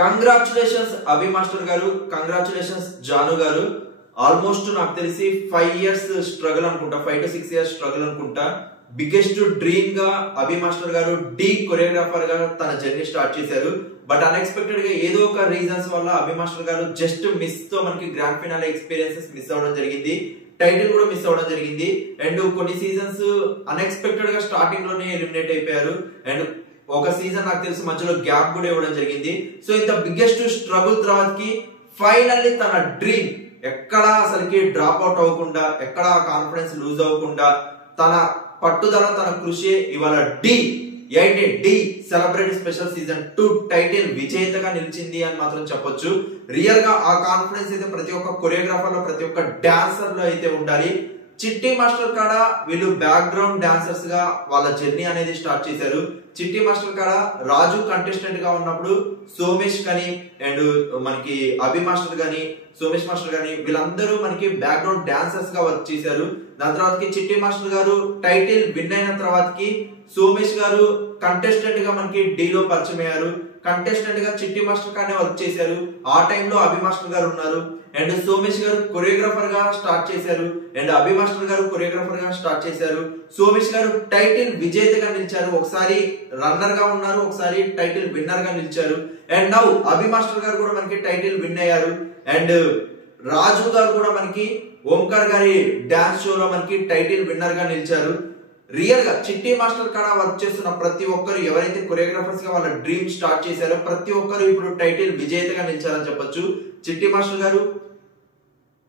Congratulations అభి master గారు, congratulations Janu గారు. Almost నాకు తెలిసి 5 years స్ట్రగుల్ అనుకుంటా, 5 to 6 years స్ట్రగుల్ అనుకుంటా. బిగ్గెస్ట్ డ్రీమ్ గా అభి మాస్టర్ గారు డి కొరియోగ్రాఫర్ గా తన జర్నీ స్టార్ట్ చేశారు. బట్ అన్ఎక్స్పెక్టెడ్ గా ఏదో ఒక రీజన్స్ వల్ల అభి మాస్టర్ గారు జస్ట్ మిస్ తో మనకి గ్రాండ్ ఫినాలే ఎక్స్పీరియన్సెస్ మిస్ అవ్వడం జరిగింది. టైటిల్ కూడా మిస్ అవ్వడం జరిగింది. అండ్ కొన్ని సీజన్స్ అన్ఎక్స్పెక్టెడ్ గా స్టార్టింగ్ లోనే ఎలిమినేట్ అయిపోయారు. అండ్ ఒక సీజన్ నాకు తెలిసి మధ్యలో గ్యాప్ కూడా ఇవ్వడం జరిగింది. సో ఇంత బిగ్గెస్ట్ స్ట్రగుల్ తర్వాతకి ఫైనల్లీ తన డ్రీమ్ ఎక్కడా అసలుకి డ్రాప్ అవుట్ అవ్వకుండా, ఎక్కడా కాన్ఫిడెన్స్ లూజ్ అవ్వకుండా, తన పట్టుదల, తన కృషి ఇవాళ the celebrate special season 2 title విజేతగా నిలిచింది అని మాత్రం చెప్పొచ్చు. రియల్ గా ఆ కాన్ఫిడెన్స్ అయితే ప్రతి ఒక్క కొరియోగ్రాఫర్ లో, ప్రతి ఒక్క డాన్సర్ లో అయితే ఉండాలి. చిట్టి మాస్టర్ కాడ వీళ్ళు బ్యాక్గ్రౌండ్ డాన్సర్స్ గా వాళ్ళ జర్నీ అనేది స్టార్ట్ చేశారు. చిట్టి మాస్టర్ కాడ రాజు కంటెస్టెంట్ గా ఉన్నప్పుడు సోమేష్ కానీ అండ్ మనకి అభి మాస్టర్ గాని, సోమేష్ మాస్టర్ గాని వీళ్ళందరూ మనకి బ్యాక్గ్రౌండ్ డాన్సర్స్ గా వర్క్ చేశారు. దాని తర్వాతకి చిట్టి మాస్టర్ గారు టైటిల్ విన్ అయిన తర్వాతకి సోమేష్ గారు కంటెస్టెంట్ గా మనకి డీలో పరిచయం అయ్యారు. కంటెస్టెంట్ గా చిట్టి మాస్టర్ గానే వర్క్ చేశారు. ఆ టైంలో అభి మాస్టర్ గారు ఉన్నారు. అండ్ సోమేష్ గారు కొరియోగ్రాఫర్ గా స్టార్ట్ చేశారు. అండ్ అభి మాస్టర్ గారు కొరియోగ్రాఫర్ గా స్టార్ట్ చేశారు. సోమేష్ గారు టైటిల్ విజేతగా నిలిచారు. ఒకసారి రన్నర్ గా ఉన్నారు, ఒకసారి టైటిల్ విన్నర్ గా నిలిచారు. అండ్ నౌ అభి మాస్టర్ గారు కూడా మనకి టైటిల్ విన్ అయ్యారు. అండ్ రాజు గారు కూడా మనకి ఓంకార్ గారి డాన్స్ షోలో మనకి టైటిల్ విన్నర్ గా నిలిచారు. రియల్ గా చిట్టి మాస్టర్ కాడ వర్క్ చేస్తున్న ప్రతి ఒక్కరు, ఎవరైతే కొరియోగ్రాఫర్స్ గా వాళ్ళ డ్రీమ్ స్టార్ట్ చేశారో ప్రతి ఒక్కరు ఇప్పుడు టైటిల్ విజేతగా నిలిచారని చెప్పొచ్చు. చిట్టి మాస్టర్ గారు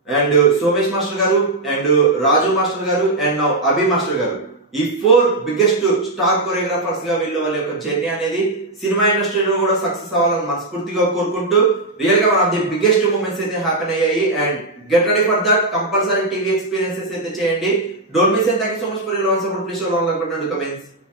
అండ్ సోమేష్ మాస్టర్ గారు అండ్ రాజు మాస్టర్ గారు అండ్ నౌ అభి మాస్టర్ గారు, ఈ 4 బిగ్గెస్ట్ స్టార్ కొరియోగ్రాఫర్స్ గా వీళ్ళు వాళ్ళ యొక్క జర్నీ అనేది సినిమా ఇండస్ట్రీలో కూడా సక్సెస్ అవ్వాలని మనస్ఫూర్తిగా కోరుకుంటూ, రియల్ గా one of the biggest moments అయితే హ్యాపెన్ అయ్యాయి. And get ready for that. Compulsory TV experiences అయితే చేయండి. Don't miss. Thank you so much for your support. Please show like button and comments.